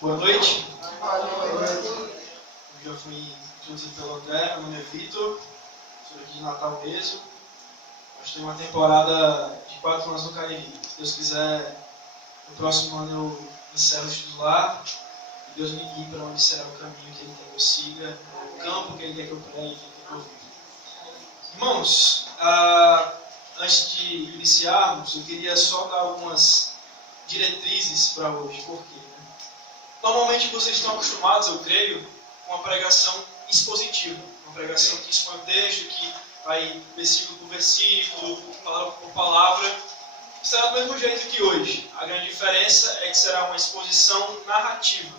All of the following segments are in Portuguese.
Boa noite. Eu já fui introduzido pelo André, meu nome é Vitor, sou aqui de Natal mesmo. Nós temos uma temporada de 4 anos no Cariri. Se Deus quiser, no próximo ano eu encerro os estudos lá e Deus me guie para onde será o caminho que Ele quer que eu siga, o campo que Ele quer que eu pregue, que Ele quer que eu viva. Irmãos, antes de iniciarmos, eu queria só dar algumas diretrizes para hoje. Por quê? Normalmente vocês estão acostumados, eu creio, com uma pregação expositiva. Uma pregação que expõe o texto, que vai versículo por versículo, palavra por palavra. Será do mesmo jeito que hoje. A grande diferença é que será uma exposição narrativa.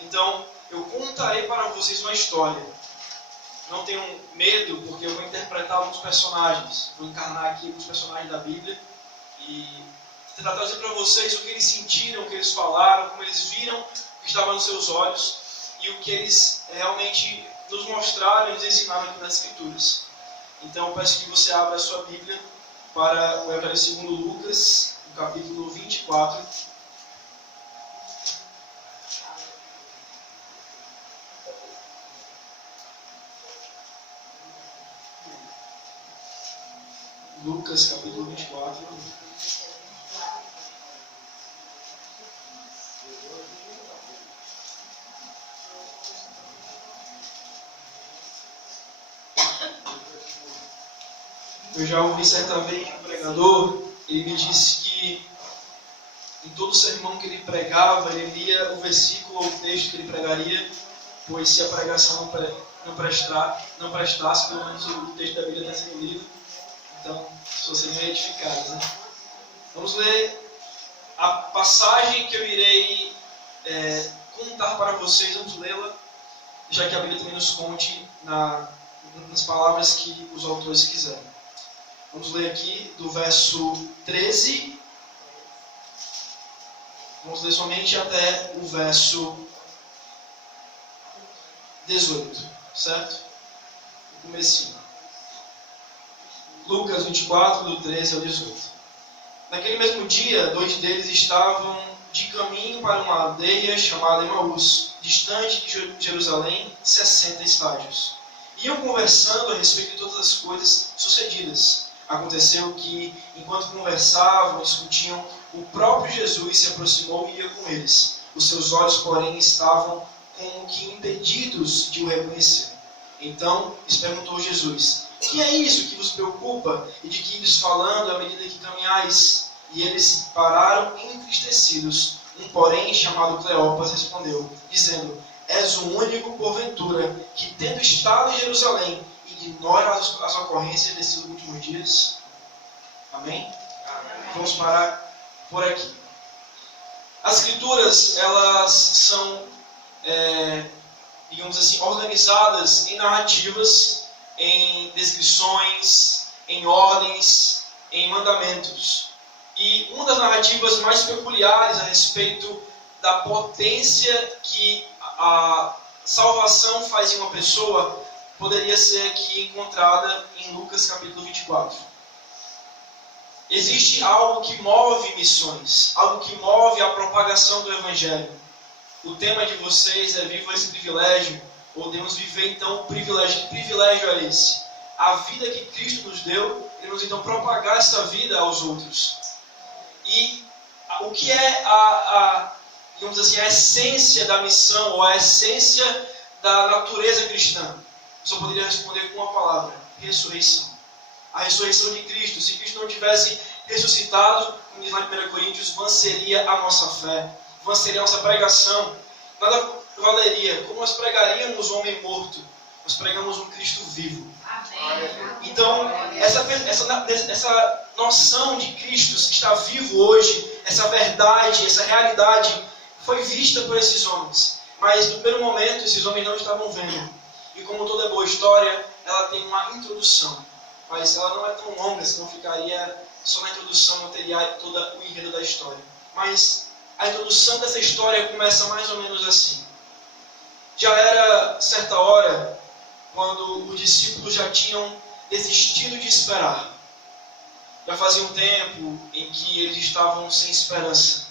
Então, eu contarei para vocês uma história. Não tenham medo, porque eu vou interpretar alguns personagens. Vou encarnar aqui alguns personagens da Bíblia e tentar trazer para vocês o que eles sentiram, o que eles falaram, como eles viram o que estava nos seus olhos e o que eles realmente nos mostraram e nos ensinaram aqui nas Escrituras. Então, eu peço que você abra a sua Bíblia para o Evangelho segundo Lucas, no capítulo 24. Lucas, capítulo 24. Eu já ouvi certa vez um pregador, ele me disse que em todo sermão que ele pregava, ele lia o versículo ou o texto que ele pregaria, pois se a pregação não prestasse, pelo menos o texto da Bíblia está sendo lido, então se você não é edificado, né? Vamos ler a passagem que eu irei contar para vocês, vamos lê-la, já que a Bíblia também nos conte nas palavras que os autores quiserem. Vamos ler aqui do verso 13. Vamos ler somente até o verso 18, certo? O comecinho. Lucas 24, do 13 ao 18. Naquele mesmo dia, 2 deles estavam de caminho para uma aldeia chamada Emaús, distante de Jerusalém, 60 estádios. Iam conversando a respeito de todas as coisas sucedidas. Aconteceu que, enquanto conversavam, discutiam, o próprio Jesus se aproximou e ia com eles. Os seus olhos, porém, estavam como que impedidos de o reconhecer. Então, lhes perguntou Jesus: que é isso que vos preocupa e de que ides falando à medida que caminhais? E eles pararam entristecidos. Um, porém, chamado Cleopas, respondeu, dizendo: és o único, porventura, que, tendo estado em Jerusalém, ignora as ocorrências desses últimos dias? Amém? Amém? Vamos parar por aqui. As Escrituras, elas são, digamos assim, organizadas em narrativas, em descrições, em ordens, em mandamentos. E uma das narrativas mais peculiares a respeito da potência que a salvação faz em uma pessoa poderia ser aqui encontrada em Lucas capítulo 24. Existe algo que move missões, algo que move a propagação do Evangelho. O tema de vocês é Viva esse privilégio, ou devemos viver então o privilégio. Que privilégio é esse? A vida que Cristo nos deu, devemos então propagar essa vida aos outros. E o que é digamos assim, a essência da missão, ou a essência da natureza cristã? Só poderia responder com uma palavra: ressurreição. A ressurreição de Cristo. Se Cristo não tivesse ressuscitado, como diz lá em 1 Coríntios, vã seria a nossa fé, vã seria a nossa pregação. Nada valeria. Como nós pregaríamos um homem morto? Nós pregamos um Cristo vivo. Amém. Então, essa noção de Cristo que está vivo hoje, essa verdade, essa realidade, foi vista por esses homens. Mas, no primeiro momento, esses homens não estavam vendo. E como toda boa história, ela tem uma introdução. Mas ela não é tão longa, senão ficaria só na introdução, não teria todo o enredo da história. Mas a introdução dessa história começa mais ou menos assim. Já era certa hora, quando os discípulos já tinham desistido de esperar. Já fazia um tempo em que eles estavam sem esperança.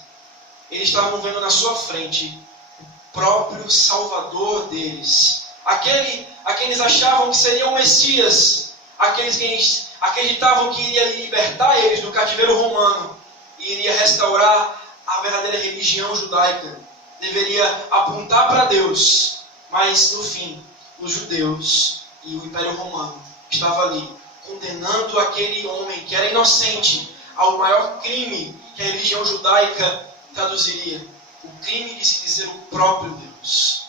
Eles estavam vendo na sua frente o próprio Salvador deles. Aquele a quem eles achavam que seria o Messias, aqueles que acreditavam que iria libertar eles do cativeiro romano e iria restaurar a verdadeira religião judaica, deveria apontar para Deus, mas no fim, os judeus e o Império Romano estavam ali, condenando aquele homem que era inocente ao maior crime que a religião judaica traduziria, o crime de se dizer o próprio Deus.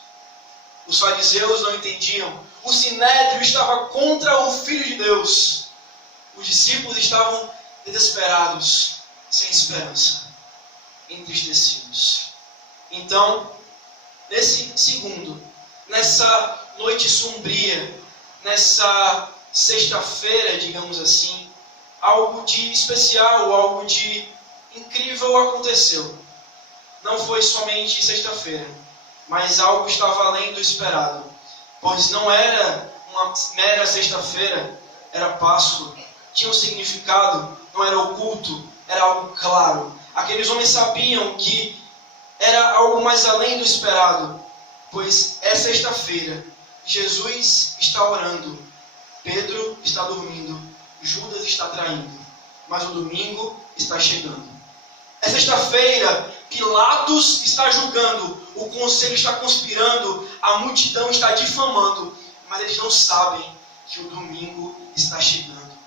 Os fariseus não entendiam, o sinédrio estava contra o Filho de Deus, os discípulos estavam desesperados, sem esperança, entristecidos. Então, nesse segundo, nessa noite sombria, nessa sexta-feira, digamos assim, algo de especial, algo de incrível aconteceu. Não foi somente sexta-feira, mas algo estava além do esperado, pois não era uma mera sexta-feira, era Páscoa, tinha um significado, não era oculto, era algo claro. Aqueles homens sabiam que era algo mais além do esperado, pois é sexta-feira, Jesus está orando, Pedro está dormindo, Judas está traindo, mas o domingo está chegando. É sexta-feira, Pilatos está julgando, o conselho está conspirando, a multidão está difamando, mas eles não sabem que o domingo está chegando.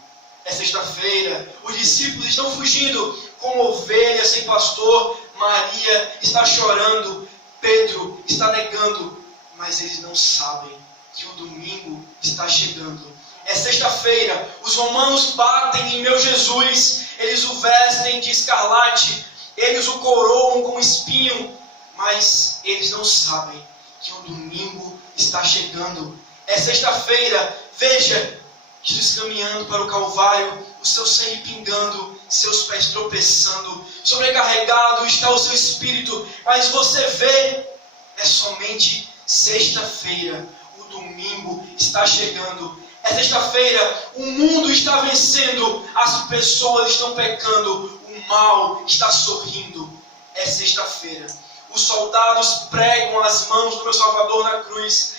É sexta-feira, os discípulos estão fugindo como ovelhas sem pastor, Maria está chorando, Pedro está negando, mas eles não sabem que o domingo está chegando. É sexta-feira, os romanos batem em meu Jesus, eles o vestem de escarlate, eles o coroam com espinho, mas eles não sabem que o domingo está chegando. É sexta-feira, veja, Jesus caminhando para o Calvário, o seu sangue pingando, seus pés tropeçando, sobrecarregado está o seu espírito, mas você vê, é somente sexta-feira, o domingo está chegando. É sexta-feira, o mundo está vencendo, as pessoas estão pecando, o mal está sorrindo. É sexta-feira, os soldados pregam as mãos do meu Salvador na cruz,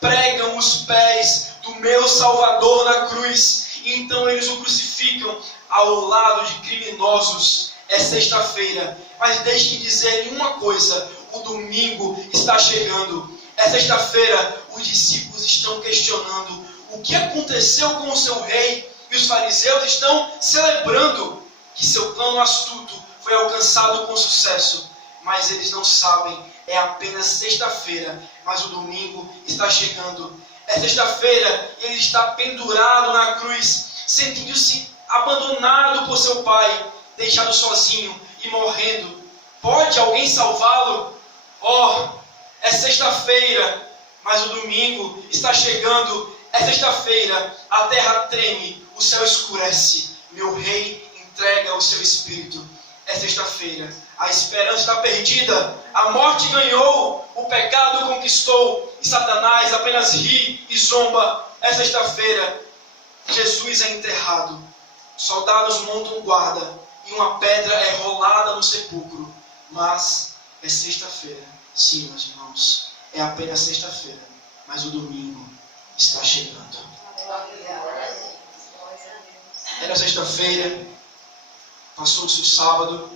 pregam os pés do meu Salvador na cruz, e então eles o crucificam ao lado de criminosos. É sexta-feira, mas deixe-me dizer uma coisa, o domingo está chegando. É sexta-feira, os discípulos estão questionando o que aconteceu com o seu rei, e os fariseus estão celebrando que seu plano astuto foi alcançado com sucesso, mas eles não sabem, é apenas sexta-feira, mas o domingo está chegando. É sexta-feira e ele está pendurado na cruz, sentindo-se abandonado por seu pai, deixado sozinho e morrendo. Pode alguém salvá-lo? Oh, é sexta-feira, mas o domingo está chegando. É sexta-feira, a terra treme, o céu escurece, meu rei entrega o seu espírito. É sexta-feira, a esperança está perdida, a morte ganhou, o pecado conquistou, e Satanás apenas ri e zomba. É sexta-feira, Jesus é enterrado, soldados montam guarda, e uma pedra é rolada no sepulcro. Mas é sexta-feira, sim, meus irmãos, é apenas sexta-feira, mas o domingo está chegando. Era sexta-feira, passou-se o sábado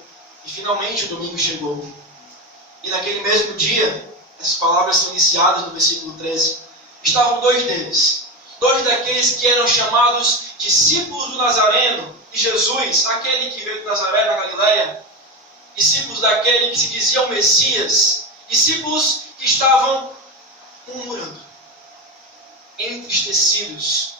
e finalmente o domingo chegou. E naquele mesmo dia, as palavras são iniciadas no versículo 13. Estavam dois deles, dois daqueles que eram chamados discípulos do Nazareno, de Jesus, aquele que veio de Nazaré, da Galileia, discípulos daquele que se dizia o Messias, discípulos que estavam murmurando, entristecidos.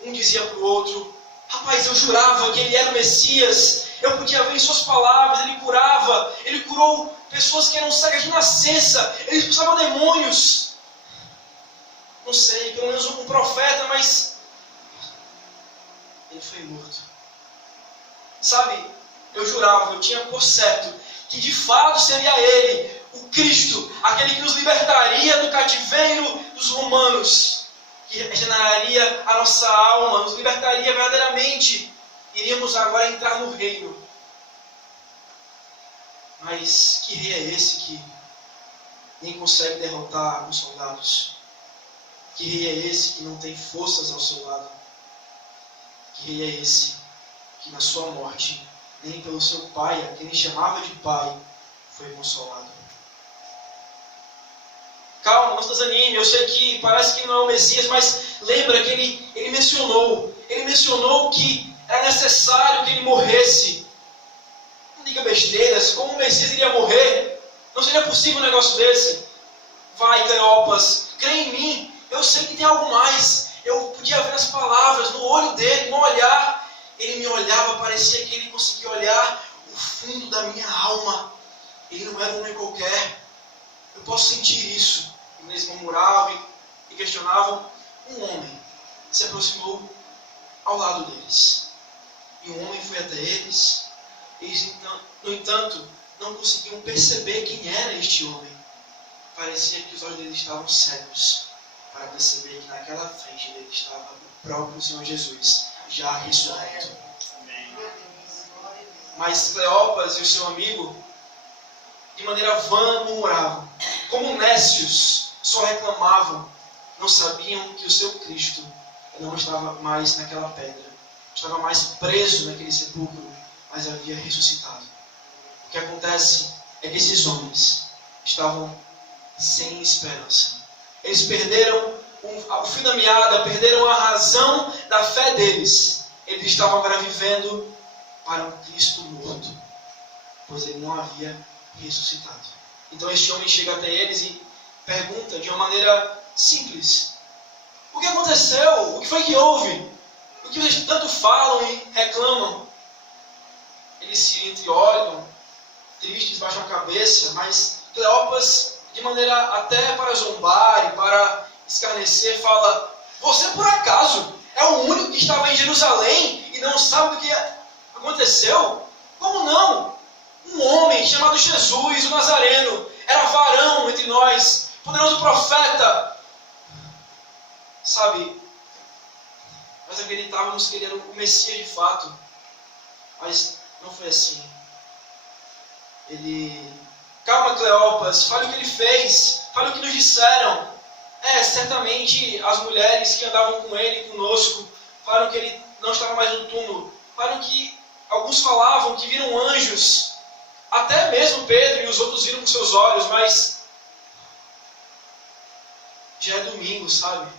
Um dizia para o outro: rapaz, eu jurava que ele era o Messias, eu podia ver em suas palavras, ele curava, ele curou pessoas que eram cegas de nascença, ele expulsava demônios. Não sei, pelo menos um profeta, mas ele foi morto. Sabe, eu jurava, eu tinha por certo que de fato seria ele, o Cristo, aquele que nos libertaria do cativeiro dos romanos, que regeneraria a nossa alma, nos libertaria verdadeiramente. Iríamos agora entrar no reino. Mas que rei é esse que nem consegue derrotar os soldados. Que rei é esse que não tem forças ao seu lado? Que rei é esse que na sua morte, nem pelo seu pai, a quem ele chamava de pai, foi consolado? Calma, não se desanime. Eu sei que parece que não é o Messias, mas lembra que ele mencionou que era necessário que ele morresse. Não diga besteiras. Como o Messias iria morrer? Não seria possível um negócio desse. Vai, Cleopas, crê em mim. Eu sei que tem algo mais. Eu podia ver as palavras no olho dele, no olhar. Ele me olhava, parecia que ele conseguia olhar o fundo da minha alma. Ele não era um homem qualquer. Eu posso sentir isso. Eles murmuravam e questionavam. Um homem se aproximou ao lado deles. E um homem foi até eles. Eles, no entanto, não conseguiam perceber quem era este homem. Parecia que os olhos deles estavam cegos para perceber que naquela frente dele estava o próprio Senhor Jesus, já ressurreto. Mas Cleopas e o seu amigo, de maneira vã, murmuravam. Como nécios, só reclamavam. Não sabiam que o seu Cristo não estava mais naquela pedra. Estava mais preso naquele sepulcro, mas havia ressuscitado. O que acontece é que esses homens estavam sem esperança. Eles perderam o fio da meada, perderam a razão da fé deles. Eles estavam agora vivendo para um Cristo morto, pois ele não havia ressuscitado. Então este homem chega até eles e pergunta de uma maneira simples: o que aconteceu? O que foi que houve? O que vocês tanto falam e reclamam? Eles se entreolham, tristes, baixam a cabeça, mas Cleopas, de maneira até para zombar e para escarnecer, fala: você por acaso é o único que estava em Jerusalém e não sabe do que aconteceu? Como não? Um homem chamado Jesus, o Nazareno, era varão entre nós, poderoso profeta. Sabe, nós acreditávamos que ele era o Messias de fato, mas não foi assim. Calma, Cleopas, fale o que ele fez, fale o que nos disseram. Certamente as mulheres que andavam com ele, conosco, falaram que ele não estava mais no túmulo. Falaram que alguns falavam que viram anjos. Até mesmo Pedro e os outros viram com seus olhos, mas já é domingo, sabe?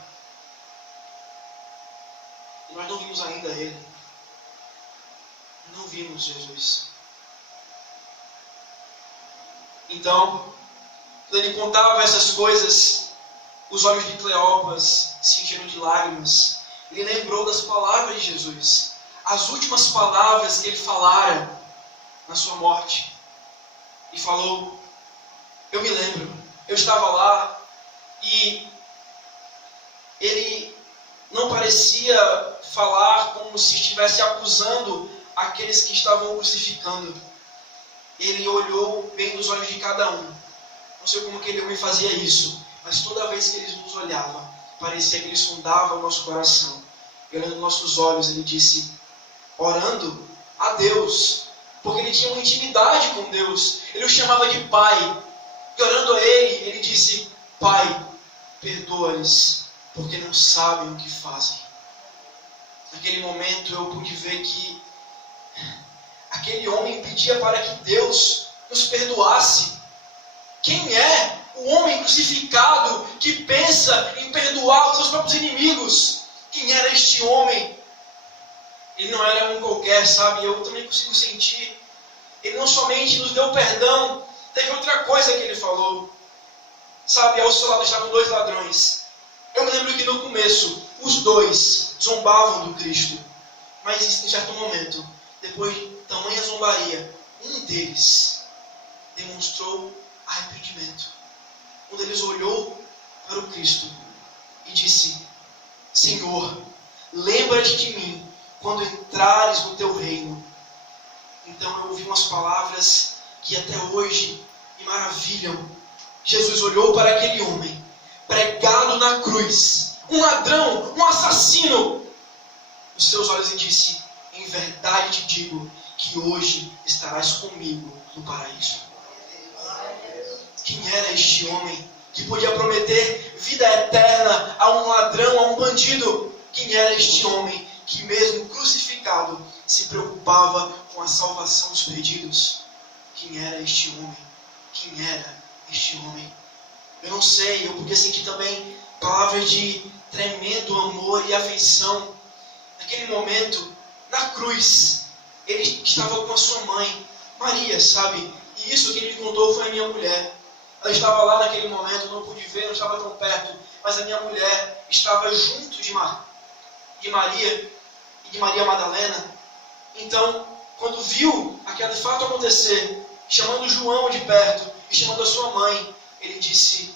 E nós não vimos ainda ele. Não vimos Jesus. Então, quando ele contava essas coisas, os olhos de Cleopas se encheram de lágrimas. Ele lembrou das palavras de Jesus, as últimas palavras que ele falara na sua morte. E falou: eu me lembro, eu estava lá e ele não parecia falar como se estivesse acusando aqueles que estavam o crucificando. Ele olhou bem nos olhos de cada um. Não sei como aquele homem fazia isso, mas toda vez que ele nos olhava, parecia que ele sondava o nosso coração. E olhando nos nossos olhos, ele disse, orando a Deus, porque ele tinha uma intimidade com Deus. Ele o chamava de Pai. E orando a ele, ele disse: Pai, perdoa-lhes, porque não sabem o que fazem. Naquele momento eu pude ver que aquele homem pedia para que Deus nos perdoasse. Quem é o homem crucificado que pensa em perdoar os seus próprios inimigos? Quem era este homem? Ele não era um qualquer, sabe? Eu também consigo sentir. Ele não somente nos deu perdão, teve outra coisa que ele falou. Sabe, ao seu lado estavam 2 ladrões. Eu me lembro que no começo, os 2 zombavam do Cristo. Mas em certo momento, depois de tamanha zombaria, um deles demonstrou arrependimento. Um deles olhou para o Cristo e disse: Senhor, lembra-te de mim quando entrares no teu reino. Então eu ouvi umas palavras que até hoje me maravilham. Jesus olhou para aquele homem, pregado na cruz, um ladrão, um assassino, nos seus olhos e disse: em verdade te digo que hoje estarás comigo no paraíso. quem era este homem que podia prometer vida eterna a um ladrão, a um bandido. Quem era este homem que, mesmo crucificado, se preocupava com a salvação dos perdidos? Quem era este homem? Quem era este homem? Eu não sei, eu podia sentir também palavras de tremendo amor e afeição. Naquele momento, na cruz, ele estava com a sua mãe, Maria, sabe? E isso que ele me contou foi a minha mulher. Ela estava lá naquele momento, não pude ver, não estava tão perto, mas a minha mulher estava junto de Maria e de Maria Madalena. Então, quando viu aquele fato acontecer, chamando João de perto e chamando a sua mãe, ele disse: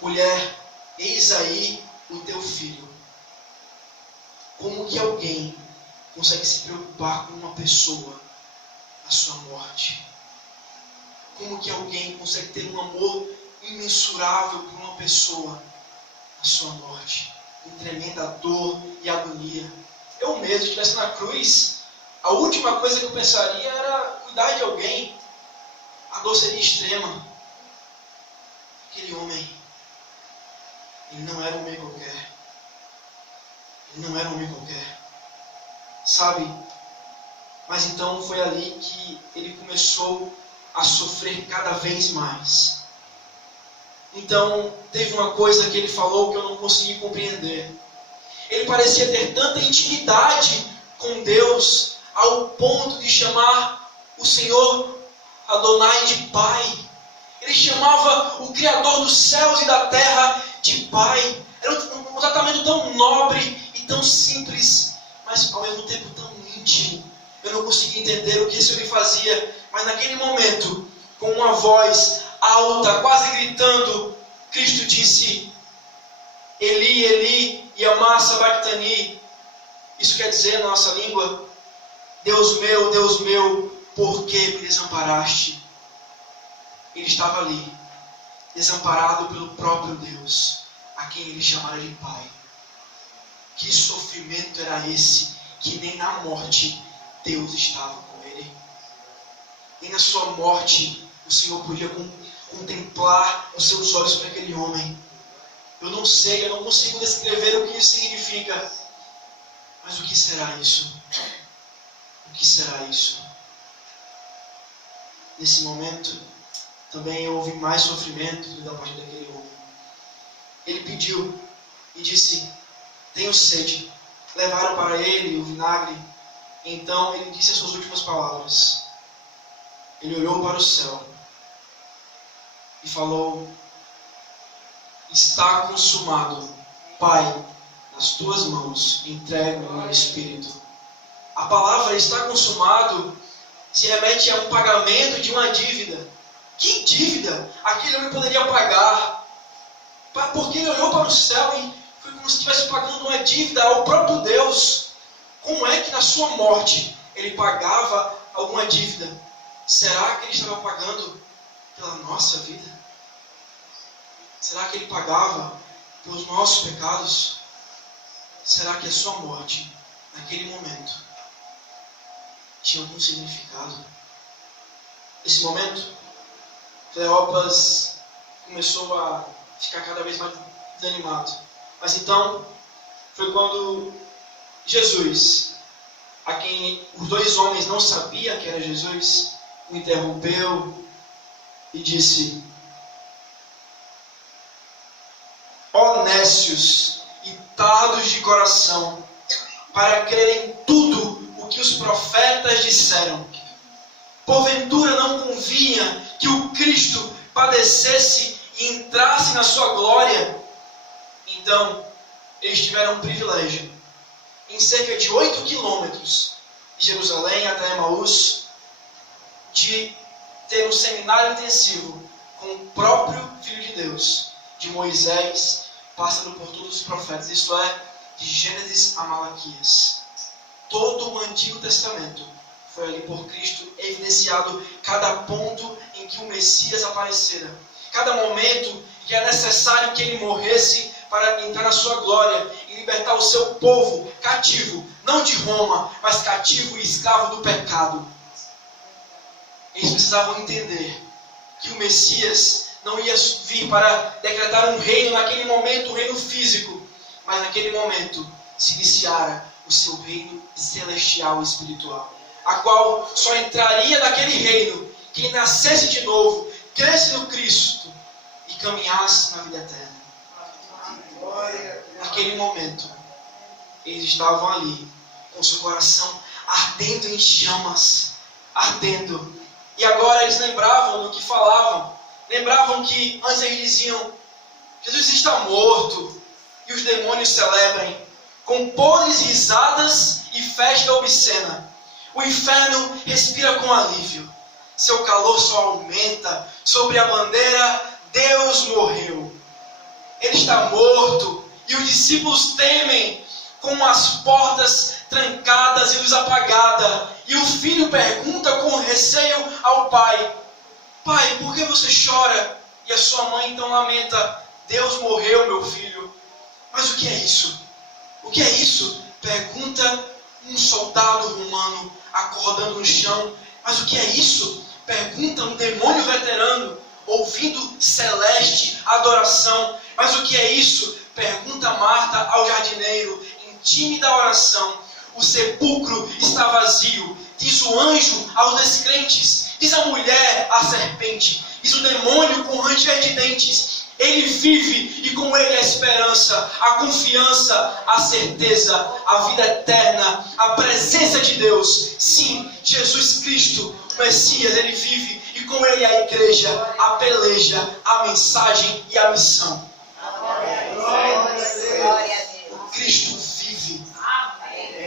mulher, eis aí o teu filho. Como que alguém consegue se preocupar com uma pessoa na sua morte? Como que alguém consegue ter um amor imensurável por uma pessoa na sua morte? Com tremenda dor e agonia. Eu mesmo, se estivesse na cruz, a última coisa que eu pensaria era cuidar de alguém. A dor seria extrema. Aquele homem, ele não era um homem qualquer. Ele não era um homem qualquer. Sabe? Mas então foi ali que ele começou a sofrer cada vez mais. Então, teve uma coisa que ele falou que eu não consegui compreender. Ele parecia ter tanta intimidade com Deus, ao ponto de chamar o Senhor Adonai de Pai. Ele chamava o Criador dos céus e da terra de Pai. Era um tratamento tão nobre e tão simples, mas ao mesmo tempo tão íntimo. Eu não conseguia entender o que esse homem fazia, mas naquele momento, com uma voz alta, quase gritando, Cristo disse: Eli, Eli, yama sabachthani. Isso quer dizer na nossa língua: Deus meu, por que me desamparaste? Ele estava ali, desamparado pelo próprio Deus, a quem ele chamara de Pai. Que sofrimento era esse, que nem na morte Deus estava com ele. Nem na sua morte o Senhor podia contemplar os seus olhos sobre aquele homem. Eu não sei, eu não consigo descrever o que isso significa. Mas o que será isso? O que será isso? Nesse momento, também houve mais sofrimento da parte daquele homem. Ele pediu e disse: tenho sede. Levaram para ele o vinagre. Então ele disse as suas últimas palavras. Ele olhou para o céu e falou: está consumado. Pai, nas tuas mãos entrego o meu espírito. A palavra está consumado se remete a um pagamento de uma dívida. Que dívida aquele homem poderia pagar? Porque ele olhou para o céu e foi como se estivesse pagando uma dívida ao próprio Deus. Como é que na sua morte ele pagava alguma dívida? Será que ele estava pagando pela nossa vida? Será que ele pagava pelos nossos pecados? Será que a sua morte, naquele momento, tinha algum significado? Nesse momento, Cleopas começou a ficar cada vez mais desanimado. Mas então, foi quando Jesus, a quem os dois homens não sabiam que era Jesus, o interrompeu e disse: ó nécios e tardos de coração, para crerem tudo o que os profetas disseram. Porventura não convinha que o Cristo padecesse e entrasse na sua glória? Então, eles tiveram um privilégio. Em cerca de 8 quilômetros de Jerusalém até Emaús, de ter um seminário intensivo com o próprio Filho de Deus, de Moisés, passando por todos os profetas, isto é, de Gênesis a Malaquias. Todo o Antigo Testamento foi ali por Cristo evidenciado, cada ponto em que o Messias aparecera, cada momento que é necessário que ele morresse para entrar na sua glória e libertar o seu povo cativo, não de Roma, mas cativo e escravo do pecado. Eles precisavam entender que o Messias não ia vir para decretar um reino naquele momento, um reino físico, mas naquele momento se iniciara o seu reino celestial e espiritual, a qual só entraria naquele reino quem nascesse de novo, cresce no Cristo e caminhasse na vida eterna. Naquele momento, eles estavam ali, com seu coração ardendo em chamas, ardendo. E agora eles lembravam do que falavam. Lembravam que antes eles diziam: Jesus está morto, e os demônios celebrem, com podres risadas e festa obscena. O inferno respira com alívio. Seu calor só aumenta. Sobre a bandeira, Deus morreu. Ele está morto, e os discípulos temem, com as portas trancadas e luz apagada. E o filho pergunta com receio ao pai: Pai, por que você chora? E a sua mãe então lamenta: Deus morreu, meu filho. Mas o que é isso? O que é isso? Pergunta um soldado romano acordando no chão. Mas o que é isso? Pergunta um demônio veterano ouvindo celeste adoração. Mas o que é isso? Pergunta Marta ao jardineiro em tímida oração. O sepulcro está vazio, diz o anjo aos descrentes, diz a mulher à serpente, diz o demônio com ranger de dentes. Ele vive e com ele a esperança, a confiança, a certeza, a vida eterna, a presença de Deus. Sim, Jesus Cristo, o Messias, ele vive e com ele a igreja, a peleja, a mensagem e a missão. O Cristo vive.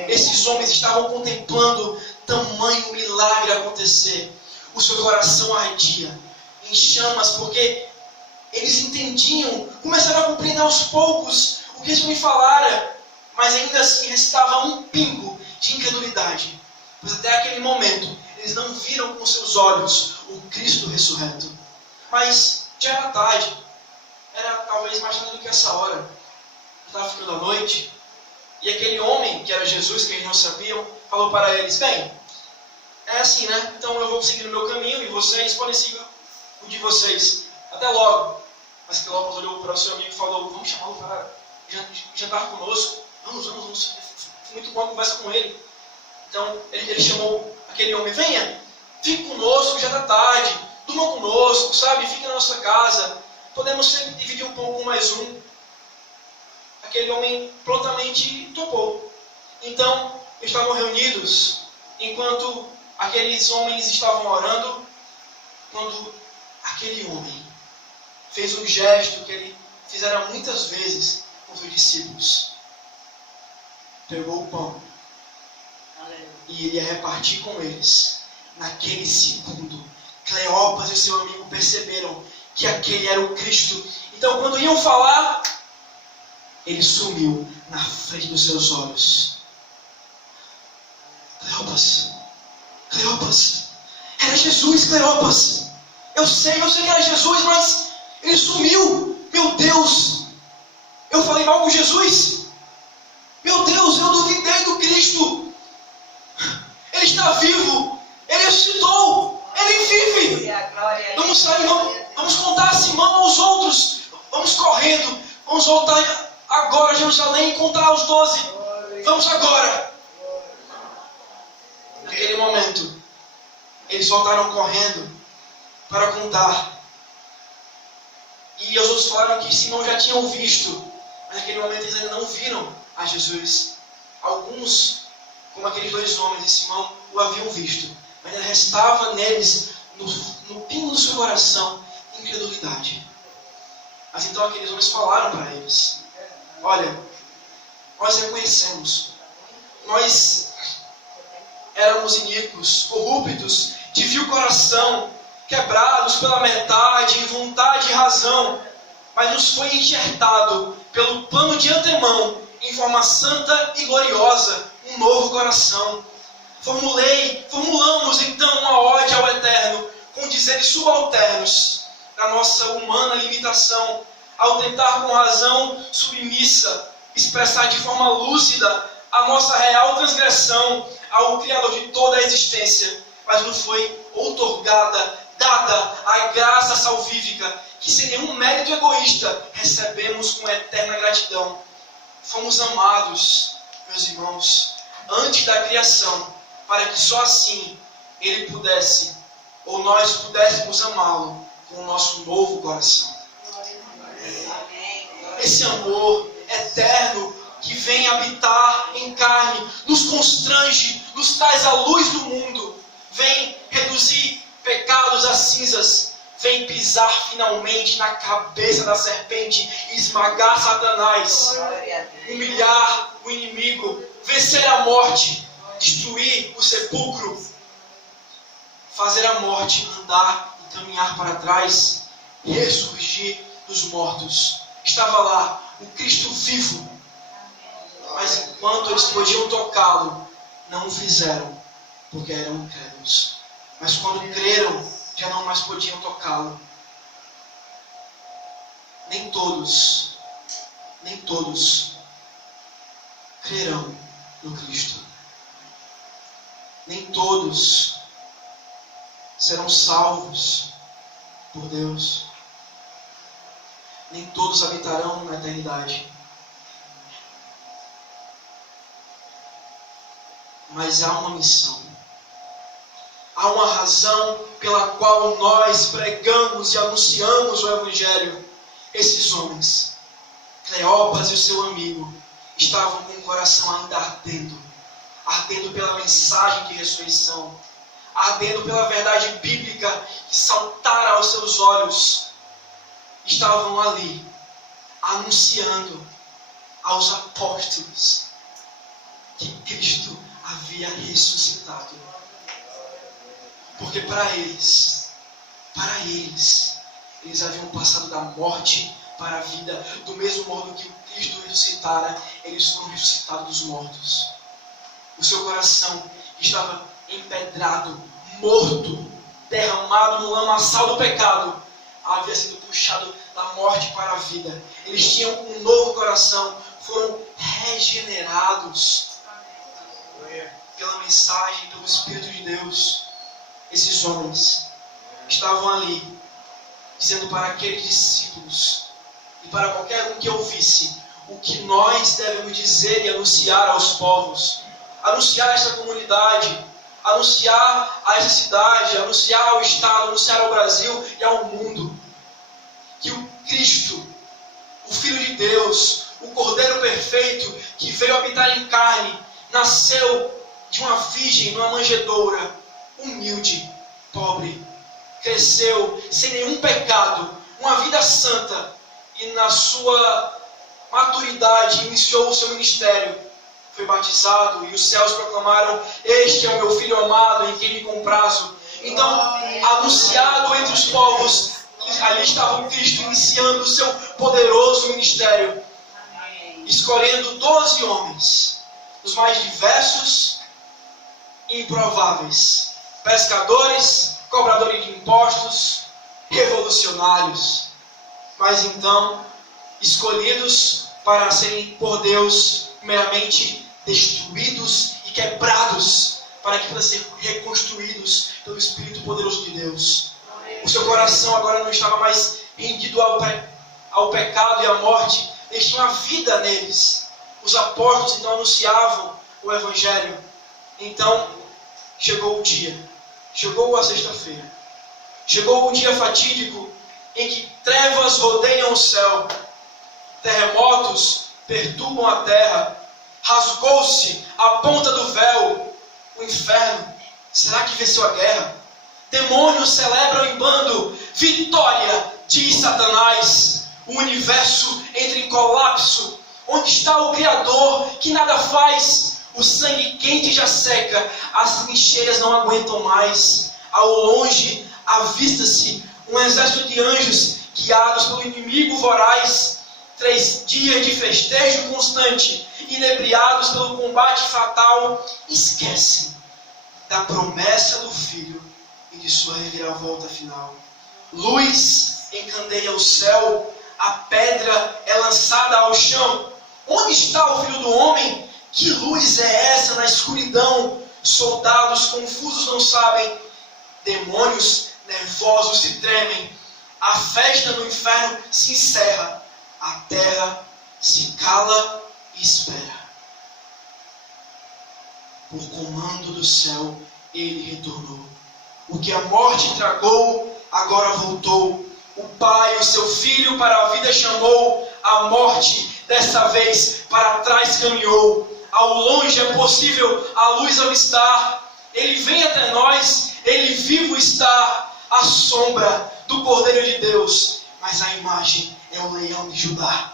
Esses homens estavam contemplando tamanho milagre acontecer. O seu coração ardia em chamas, porque eles entendiam, começaram a compreender aos poucos o que isso me falara, mas ainda assim restava um pingo de incredulidade, pois até aquele momento eles não viram com seus olhos o Cristo ressurreto. Mas já era tarde, era talvez mais tarde do que essa hora, estava ficando à noite, e aquele homem, que era Jesus, que eles não sabiam, falou para eles: bem, é assim, né? Então eu vou seguir o meu caminho e vocês podem seguir o de vocês. Até logo. Mas Cleopas olhou para o seu amigo e falou: vamos chamá-lo para jantar conosco. Vamos. Foi muito bom a conversa com ele. Então ele chamou aquele homem: venha, fique conosco, já está tarde, durma conosco, sabe? Fique na nossa casa. Podemos sempre dividir um pão com mais um. Aquele homem prontamente topou. Então estavam reunidos, enquanto aqueles homens estavam orando, quando aquele homem fez um gesto que ele fizera muitas vezes com seus discípulos. Pegou o pão e ele ia repartir com eles. Naquele segundo, Cleopas e seu amigo perceberam que aquele era o Cristo. Então, quando iam falar, ele sumiu na frente dos seus olhos. Cleopas, era Jesus, Cleopas. Eu sei que era Jesus, mas ele sumiu. Meu Deus, eu falei mal com Jesus? Meu Deus, eu duvidei do Cristo. Ele está vivo, ele ressuscitou, ele vive. Vamos sair, vamos contar a Simão aos outros. Vamos correndo, vamos voltar agora a Jerusalém e encontrar os 12. Vamos agora. Naquele momento, eles voltaram correndo para contar. E os outros falaram que Simão já tinham visto, mas naquele momento eles ainda não viram a Jesus. Alguns, como aqueles 2 homens de Simão, o haviam visto, mas ainda restava neles, no pingo do seu coração, incredulidade. Mas então aqueles homens falaram para eles: olha, nós reconhecemos, nós éramos iníquos, corruptos, de vil coração, quebrados pela metade, em vontade e razão, mas nos foi enxertado pelo plano de antemão, em forma santa e gloriosa, um novo coração. Formulamos então uma ode ao Eterno, com dizeres subalternos da nossa humana limitação, ao tentar com razão submissa expressar de forma lúcida a nossa real transgressão ao Criador de toda a existência, mas nos foi outorgada dada a graça salvífica, que sem nenhum mérito egoísta recebemos com eterna gratidão. Fomos amados, meus irmãos, antes da criação, para que só assim Ele pudesse, ou nós pudéssemos amá-lo com o nosso novo coração. Esse amor eterno que vem habitar em carne, nos constrange, nos traz a luz do mundo, vem reduzir pecados a cinzas, vem pisar finalmente na cabeça da serpente e esmagar Satanás, humilhar o inimigo, vencer a morte, destruir o sepulcro, fazer a morte andar e caminhar para trás, ressurgir dos mortos. Estava lá o Cristo vivo, mas enquanto eles podiam tocá-lo, não o fizeram, porque eram incrédulos. Mas quando creram, já não mais podiam tocá-lo. Nem todos crerão no Cristo. Nem todos serão salvos por Deus. Nem todos habitarão na eternidade. Mas há uma missão. Há uma razão pela qual nós pregamos e anunciamos o Evangelho. Esses homens, Cleopas e o seu amigo, estavam com o coração ainda ardendo pela mensagem de ressurreição, ardendo pela verdade bíblica que saltara aos seus olhos. Estavam ali, anunciando aos apóstolos que Cristo havia ressuscitado. Porque para eles, eles haviam passado da morte para a vida, do mesmo modo que o Cristo ressuscitara, eles foram ressuscitados dos mortos. O seu coração estava empedrado, morto, derramado no lamaçal do pecado, havia sido puxado da morte para a vida. Eles tinham um novo coração, foram regenerados pela mensagem, pelo Espírito de Deus. Esses homens estavam ali, dizendo para aqueles discípulos e para qualquer um que ouvisse o que nós devemos dizer e anunciar aos povos, anunciar a esta comunidade, anunciar a essa cidade, anunciar ao Estado, anunciar ao Brasil e ao mundo, que o Cristo, o Filho de Deus, o Cordeiro perfeito, que veio habitar em carne, nasceu de uma virgem, numa manjedoura, humilde, pobre, cresceu sem nenhum pecado, uma vida santa, e na sua maturidade iniciou o seu ministério, foi batizado e os céus proclamaram: este é o meu Filho amado, em quem me comprazo. Então, anunciado entre os povos, ali estava o Cristo iniciando o seu poderoso ministério, escolhendo 12 homens, os mais diversos e improváveis, pescadores, cobradores de impostos, revolucionários, mas então escolhidos para serem por Deus meramente destruídos e quebrados, para que pudessem ser reconstruídos pelo Espírito poderoso de Deus. O seu coração agora não estava mais rendido ao pecado e à morte, eles tinham a vida neles. Os apóstolos então anunciavam o Evangelho. Então chegou o dia, chegou a sexta-feira, chegou o dia fatídico em que trevas rodeiam o céu, terremotos perturbam a terra, rasgou-se a ponta do véu, o inferno, será que venceu a guerra? Demônios celebram em bando, vitória, diz Satanás, o universo entra em colapso. Onde está o Criador que nada faz? O sangue quente já seca, as trincheiras não aguentam mais. Ao longe avista-se um exército de anjos guiados pelo inimigo voraz. 3 dias de festejo constante, inebriados pelo combate fatal, esquecem da promessa do Filho e de sua reviravolta final. Luz encandeia o céu, a pedra é lançada ao chão. Onde está o Filho do Homem? Que luz é essa na escuridão? Soldados confusos não sabem. Demônios nervosos se tremem. A festa no inferno se encerra. A terra se cala e espera. Por comando do céu, ele retornou. O que a morte tragou, agora voltou. O Pai, o seu Filho, para a vida chamou. A morte, dessa vez, para trás caminhou. Ao longe é possível a luz avistar. Ele vem até nós, ele vivo está. A sombra do Cordeiro de Deus, mas a imagem é o leão de Judá.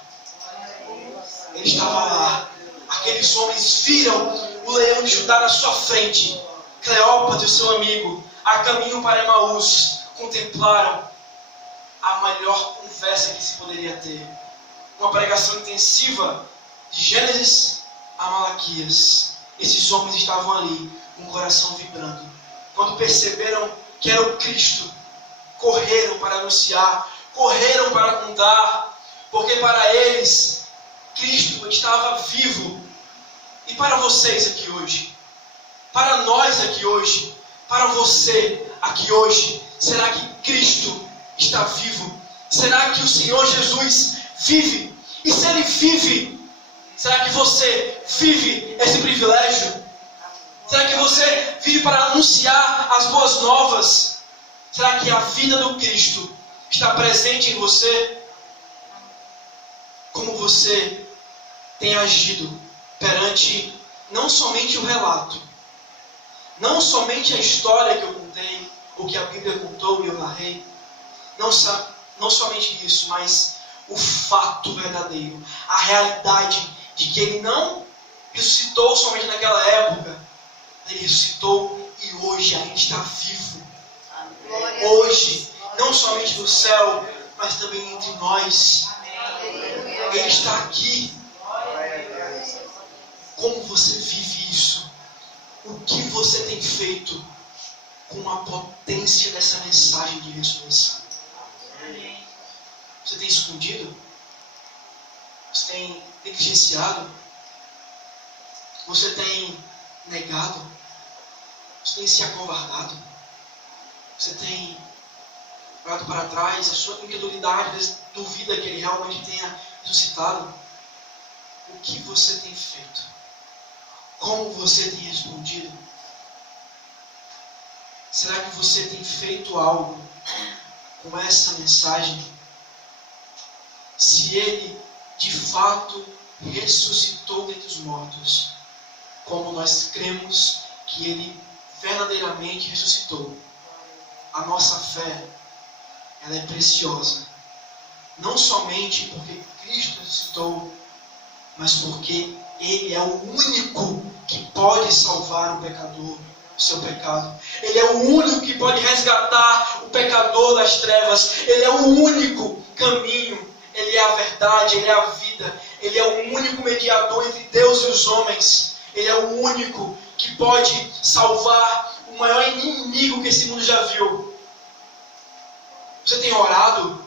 Ele estava lá. Aqueles homens viram o leão de Judá na sua frente. Cleópatra e seu amigo, a caminho para Emaús, contemplaram a melhor conversa que se poderia ter. Uma pregação intensiva de Gênesis a Malaquias. Esses homens estavam ali, com o coração vibrando. Quando perceberam que era o Cristo, correram para anunciar, correram para contar, porque para eles, Cristo estava vivo. E para vocês aqui hoje, para nós aqui hoje, para você aqui hoje, será que Cristo está vivo? Será que o Senhor Jesus vive? E se Ele vive, será que você vive esse privilégio? Será que você vive para anunciar as boas novas? Será que a vida do Cristo está presente em você? Como você tem agido perante não somente o relato, não somente a história que eu contei, ou que a Bíblia contou e eu narrei, não somente isso, mas o fato verdadeiro, a realidade de que Ele não ressuscitou somente naquela época, Ele ressuscitou e hoje ainda está vivo. Hoje, não somente no céu, mas também entre nós. Ele está aqui. Como você vive isso? O que você tem feito com a potência dessa mensagem de ressurreição? Você tem escondido? Você tem negligenciado? Você tem negado? Você tem se acovardado? Você tem olhado para trás? A sua incredulidade duvida que Ele realmente tenha ressuscitado? O que você tem feito? Como você tem respondido? Será que você tem feito algo com essa mensagem? Se Ele de fato ressuscitou dentre os mortos, como nós cremos que Ele verdadeiramente ressuscitou, a nossa fé, ela é preciosa. Não somente porque Cristo ressuscitou, mas porque Ele é o único que pode salvar o pecador do seu pecado. Ele é o único que pode resgatar o pecador das trevas. Ele é o único caminho. Ele é a verdade, Ele é a vida. Ele é o único mediador entre Deus e os homens. Ele é o único que pode salvar o maior inimigo que esse mundo já viu. Você tem orado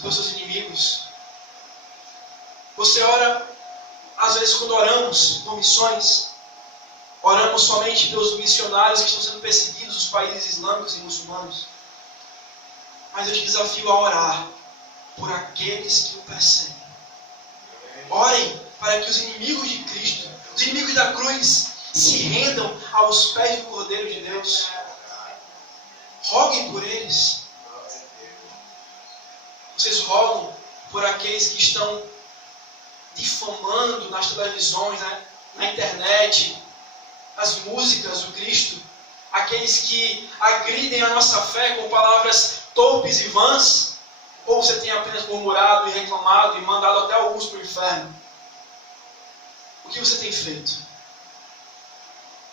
pelos seus inimigos? Você ora, às vezes quando oramos por missões, oramos somente pelos missionários que estão sendo perseguidos nos países islâmicos e muçulmanos. Mas eu te desafio a orar por aqueles que o perseguem. Orem para que os inimigos de Cristo, os inimigos da cruz, se rendam aos pés do Cordeiro de Deus. Roguem por eles. Vocês rogam por aqueles que estão difamando nas televisões, na internet, nas músicas do Cristo. Aqueles que agridem a nossa fé com palavras torpes e vãs. Ou você tem apenas murmurado e reclamado e mandado até alguns para o inferno? O que você tem feito?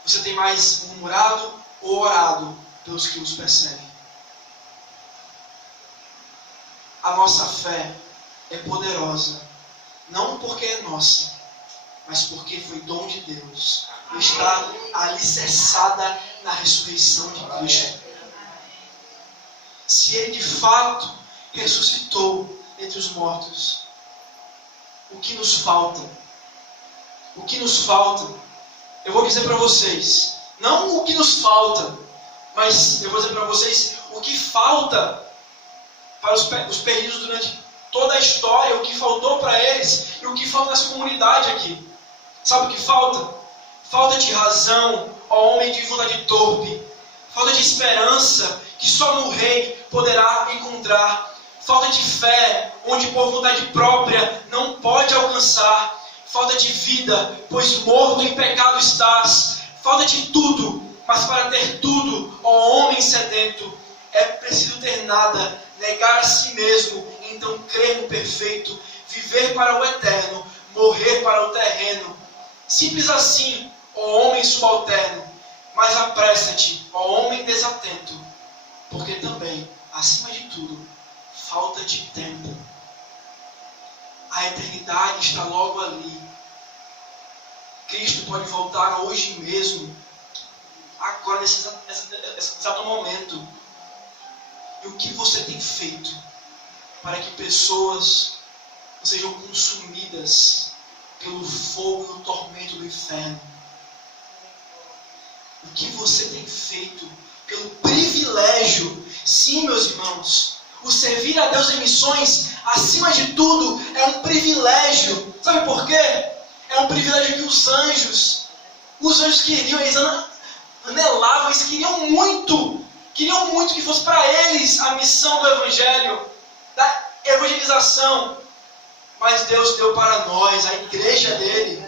Você tem mais murmurado ou orado pelos que os perseguem? A nossa fé é poderosa, não porque é nossa, mas porque foi dom de Deus. E está alicerçada na ressurreição de Cristo. Se Ele de fato ressuscitou entre os mortos, o que nos falta? O que nos falta? Eu vou dizer para vocês, não o que nos falta, Mas eu vou dizer para vocês o que falta para os perdidos durante toda a história, o que faltou para eles e o que falta nessa comunidade aqui. Sabe o que falta? Falta de razão, ó homem de vontade torpe. Falta de esperança, que só no Rei poderá encontrar. Falta de fé, onde por vontade própria não pode alcançar. Falta de vida, pois morto em pecado estás. Falta de tudo, mas para ter tudo, ó homem sedento, é preciso ter nada, negar a si mesmo, então crer no perfeito, viver para o eterno, morrer para o terreno. Simples assim, ó homem subalterno, mas apressa-te, ó homem desatento, porque também, acima de tudo, falta de tempo. A eternidade está logo ali. Cristo pode voltar hoje mesmo, agora, nesse exato momento. E o que você tem feito para que pessoas não sejam consumidas pelo fogo e o tormento do inferno? O que você tem feito pelo privilégio? Sim, meus irmãos, o servir a Deus em missões, acima de tudo, é um privilégio. Sabe por quê? É um privilégio que os anjos queriam, eles anelavam, eles queriam muito que fosse para eles a missão do Evangelho, da evangelização. Mas Deus deu para nós, a igreja dele.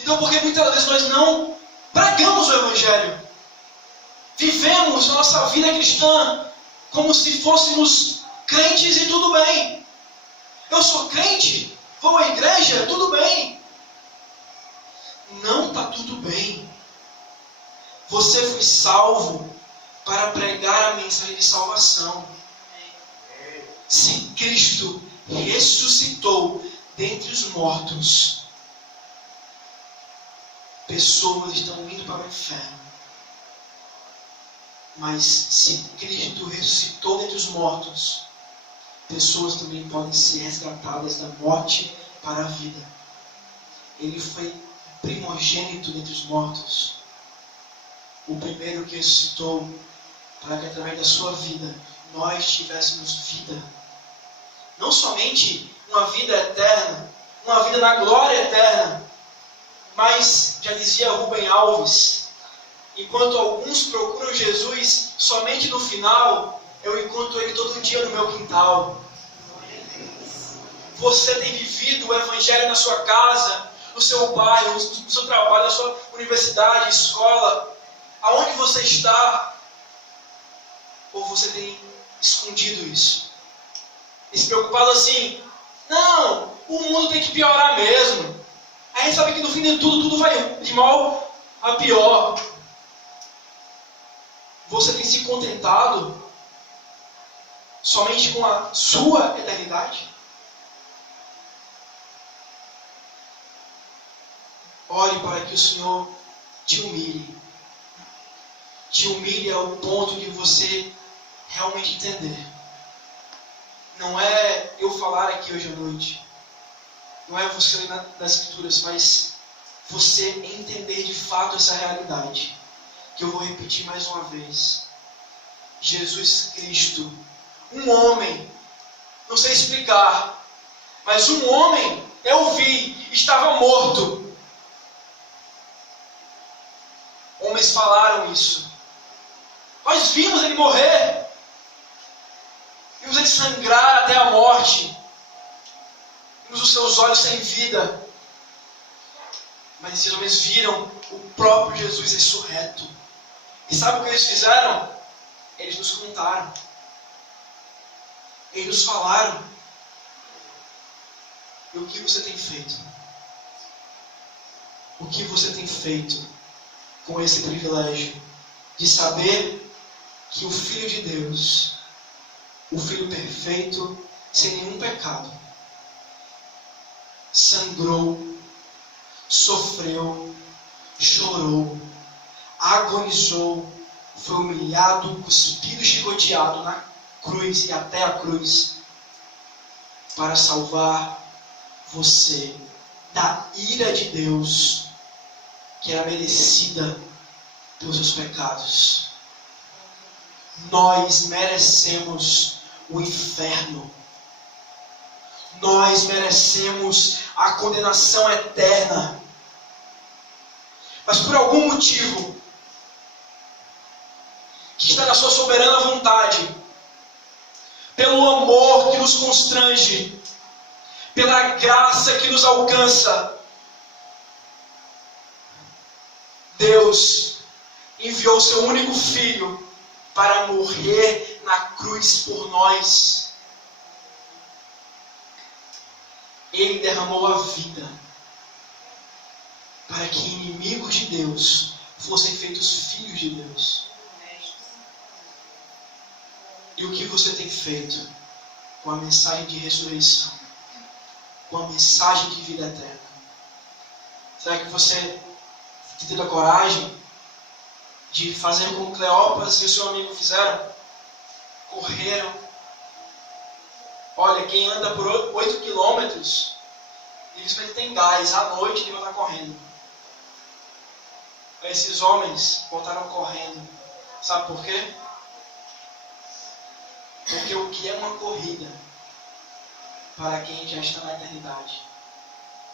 Então, porque muitas vezes nós não pregamos o Evangelho, vivemos a nossa vida cristã como se fôssemos crentes e tudo bem. Eu sou crente, vou à igreja, tudo bem. Não está tudo bem. Você foi salvo para pregar a mensagem de salvação. Se Cristo ressuscitou dentre os mortos, pessoas estão indo para o inferno. Mas se Cristo ressuscitou dentre os mortos, pessoas também podem ser resgatadas da morte para a vida. Ele foi primogênito dentre os mortos, o primeiro que ressuscitou, para que através da sua vida nós tivéssemos vida. Não somente uma vida eterna, uma vida na glória eterna, mas, já dizia Rubem Alves, enquanto alguns procuram Jesus somente no final, eu encontro Ele todo dia no meu quintal. Você tem vivido o Evangelho na sua casa, no seu bairro, no seu trabalho, na sua universidade, escola, aonde você está? Ou você tem escondido isso? E se preocupado assim, não, o mundo tem que piorar mesmo. A gente sabe que no fim de tudo vai de mal a pior. Você tem se contentado somente com a sua eternidade? Ore para que o Senhor te humilhe. Te humilhe ao ponto de você realmente entender. Não é eu falar aqui hoje à noite. Não é você ler nas Escrituras, mas você entender de fato essa realidade. Que eu vou repetir mais uma vez. Jesus Cristo, um homem, não sei explicar, mas um homem, eu vi, estava morto. Homens falaram isso. Nós vimos ele morrer. Vimos ele sangrar até a morte. Vimos os seus olhos sem vida. Mas esses homens viram o próprio Jesus ressurreto. E sabe o que eles fizeram? Eles nos contaram. Eles nos falaram. E o que você tem feito? O que você tem feito com esse privilégio de saber que o Filho de Deus, o Filho perfeito, sem nenhum pecado, sangrou, sofreu, chorou, agonizou, foi humilhado, cuspido e chicoteado na cruz e até a cruz, para salvar você da ira de Deus, que era merecida pelos seus pecados. Nós merecemos o inferno. Nós merecemos a condenação eterna. Mas por algum motivo, que está na sua soberana vontade, pelo amor que nos constrange, pela graça que nos alcança, Deus enviou seu único Filho para morrer na cruz por nós. Ele derramou a vida para que inimigos de Deus fossem feitos filhos de Deus. E o que você tem feito com a mensagem de ressurreição? Com a mensagem de vida eterna? Será que você tem tido a coragem de fazer como Cleópas e o seu amigo fizeram? Correram. Olha, quem anda por 8 quilômetros, ele tem gás, à noite ele vai estar correndo. Esses homens voltaram correndo. Sabe por quê? Porque o que é uma corrida para quem já está na eternidade?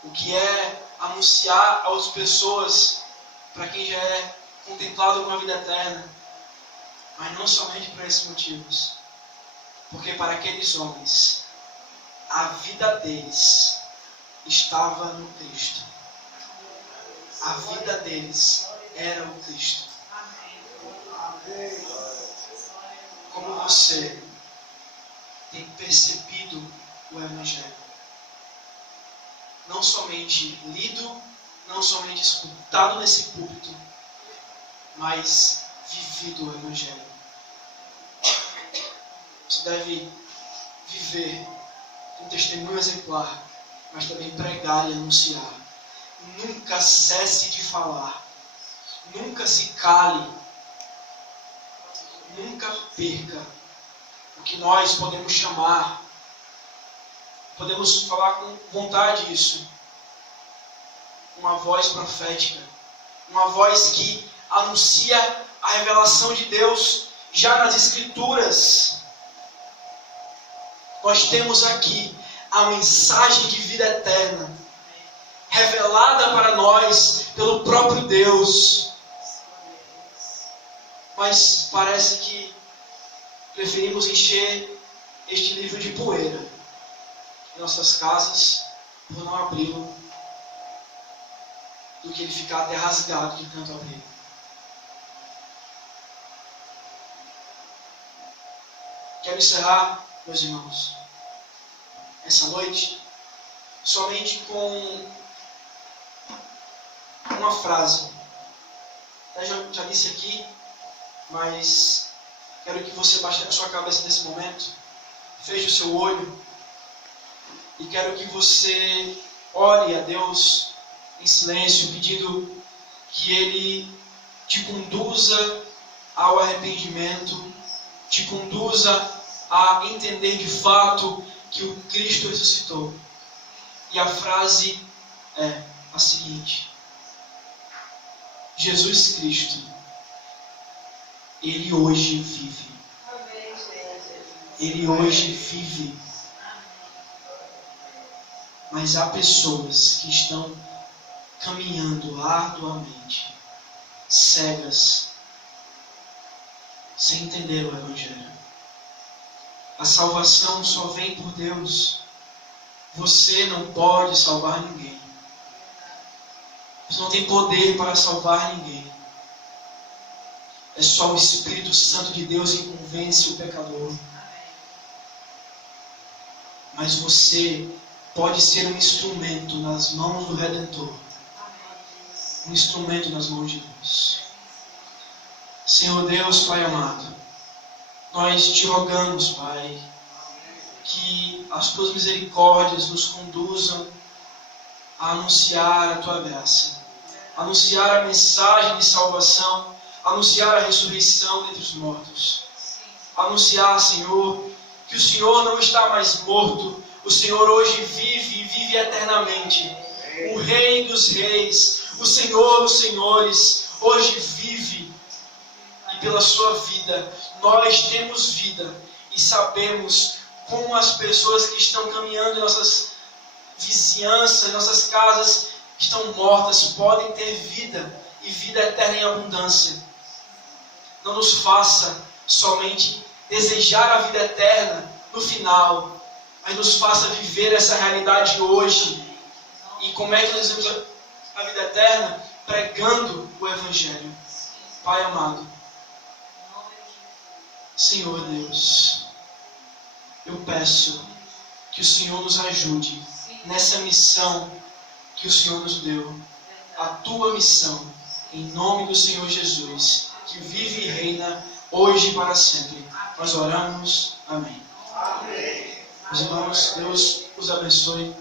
O que é anunciar a outras pessoas para quem já é contemplado com a vida eterna? Mas não somente por esses motivos. Porque para aqueles homens, a vida deles estava no Cristo. A vida deles era o Cristo. Como você tem percebido o Evangelho? Não somente lido, não somente escutado nesse púlpito, mas vivido o Evangelho. Você deve viver um testemunho exemplar, mas também pregar e anunciar. Nunca cesse de falar. Nunca se cale. Nunca perca o que nós podemos chamar. Podemos falar com vontade isso. Uma voz profética. Uma voz que anuncia a revelação de Deus já nas Escrituras. Nós temos aqui a mensagem de vida eterna, revelada para nós pelo próprio Deus. Mas parece que preferimos encher este livro de poeira em nossas casas por não abri-lo, do que ele ficar até rasgado de tanto abrir. Quero encerrar, meus irmãos, essa noite somente com uma frase. Eu já disse aqui, mas quero que você baixe a sua cabeça nesse momento, feche o seu olho e quero que você ore a Deus em silêncio, pedindo que Ele te conduza ao arrependimento, te conduza a entender de fato que o Cristo ressuscitou. E a frase é a seguinte: Jesus Cristo, Ele hoje vive. Ele hoje vive. Mas há pessoas que estão caminhando arduamente, cegas, sem entender o Evangelho. A salvação só vem por Deus. Você não pode salvar ninguém. Você não tem poder para salvar ninguém. É só o Espírito Santo de Deus que convence o pecador. Mas você pode ser um instrumento nas mãos do Redentor. Um instrumento nas mãos de Deus. Senhor Deus, Pai amado, nós te rogamos, Pai, que as tuas misericórdias nos conduzam a anunciar a tua graça, anunciar a mensagem de salvação, anunciar a ressurreição dentre os mortos, anunciar, Senhor, que o Senhor não está mais morto, o Senhor hoje vive e vive eternamente. O Rei dos Reis, o Senhor dos Senhores, hoje vive pela sua vida. Nós temos vida e sabemos como as pessoas que estão caminhando em nossas vizinhanças, nossas casas, estão mortas, podem ter vida e vida eterna em abundância. Não nos faça somente desejar a vida eterna no final, mas nos faça viver essa realidade hoje. E como é que nós vivemos a vida eterna? Pregando o Evangelho. Pai amado, Senhor Deus, eu peço que o Senhor nos ajude nessa missão que o Senhor nos deu, a tua missão, em nome do Senhor Jesus, que vive e reina hoje e para sempre. Nós oramos. Amém. Meus irmãos, Deus os abençoe.